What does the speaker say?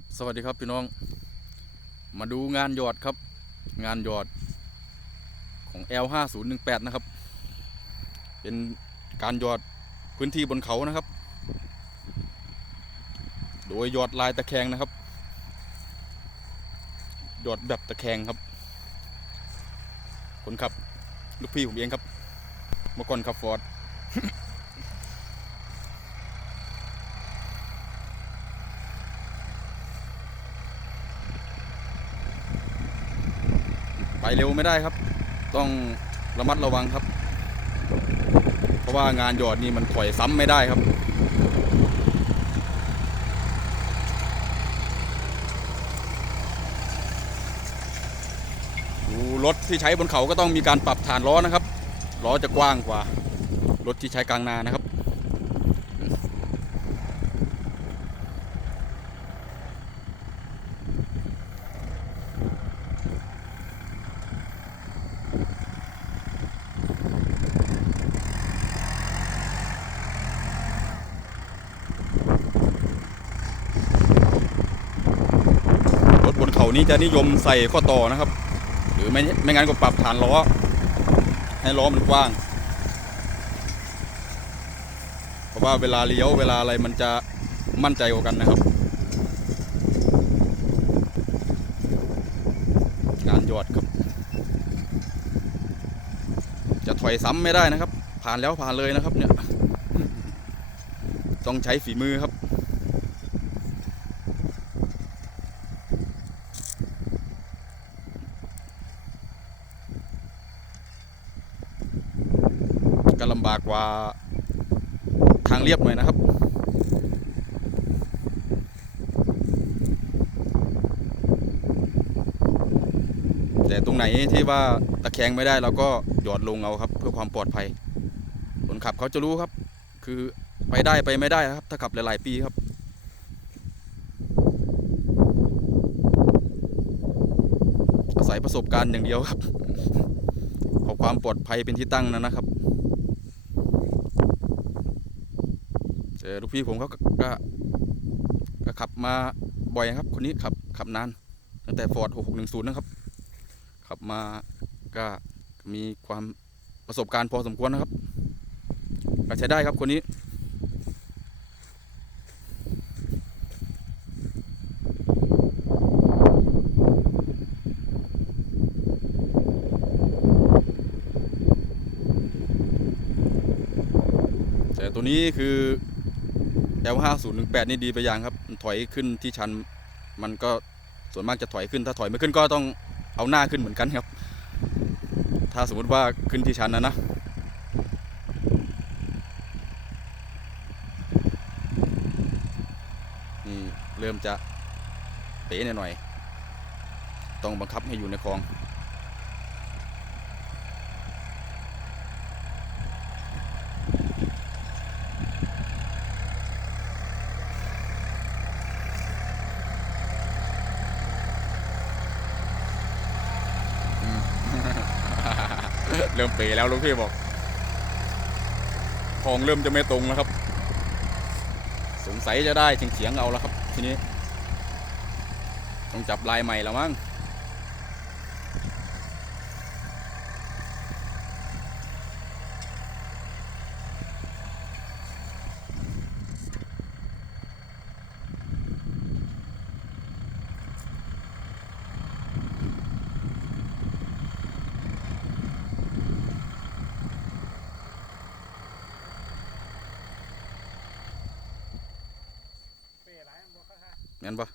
ครับสวัสดีครับพี่น้อง มาดูงานหยอดครับ งานหยอดของ L5018 นะครับ เป็นการหยอดพื้นที่บนเขานะครับ โดยหยอดลายตะแคงนะครับหยอดแบบตะแคงครับคนขับ ลูกพี่ผมเองครับเมื่อก่อนขับฟอร์ด ไปเร็วไม่ได้ครับ ต้องระมัดระวังครับ เพราะว่างานหยอดนี่มันถอยซ้ำไม่ได้ครับดูรถที่ใช้บนเขาก็ต้องมีการปรับฐานล้อนะครับล้อจะกว้างกว่า รถที่ใช้กลางนานะครับ รถบนเขานี้จะนิยมใส่ข้อต่อนะครับ หรือไม่ไม่งั้นก็ปรับฐานล้อ ให้ล้อมันกว้าง เพราะว่าเวลาเลี้ยวเวลาอะไรมันจะมั่นใจกว่ากันนะครับงานหยอดครับ จะถอยซ้ำไม่ได้นะครับ ผ่านแล้วผ่านเลยนะครับ เนี่ย ต้องใช้ฝีมือครับ ก็ลำบากกว่าทางเรียบหน่อยนะครับ แต่ตรงไหนที่ว่าตะแคงไม่ได้เราก็หยอดลงเอาครับ เพื่อความปลอดภัย คนขับเขาจะรู้ครับ คือไปได้ไปไม่ได้ครับ ถ้าขับหลาย ๆ ปีครับอาศัยประสบการณ์อย่างเดียวครับเอความปลอดภัยเป็นที่ตั้งนะนะครับเจอลูกพี่ผมเขาก็ก็ก็ขับมาบ่อยครับ คนนี้ขับขับนานตั้งแต่ฟอร์ด6610นะครับ ขับมาก็มีความประสบการณ์พอสมควรนะครับก็ใช้ได้ครับคนนี้แต่ตัวนี้คือ L5018 นี่ดีไปอย่างครับ ถอยขึ้นที่ชัน มันก็ส่วนมากจะถอยขึ้น ถ้าถอยไม่ขึ้นก็ต้อง เอาหน้าขึ้นเหมือนกันครับ ถ้าสมมติว่าขึ้นที่ชั้นนะนะนี่เริ่มจะเป๋หน่อย ต้องบังคับให้อยู่ในคลอง เริ่มเป๋แล้วลุงพี่บอกคลองเริ่มจะไม่ตรงแล้วครับ สงสัยจะได้เฉียงเฉียงๆเอาแล้วครับ ทีนี้ ต้องจับลายใหม่แล้วมั้ง งั้นปะ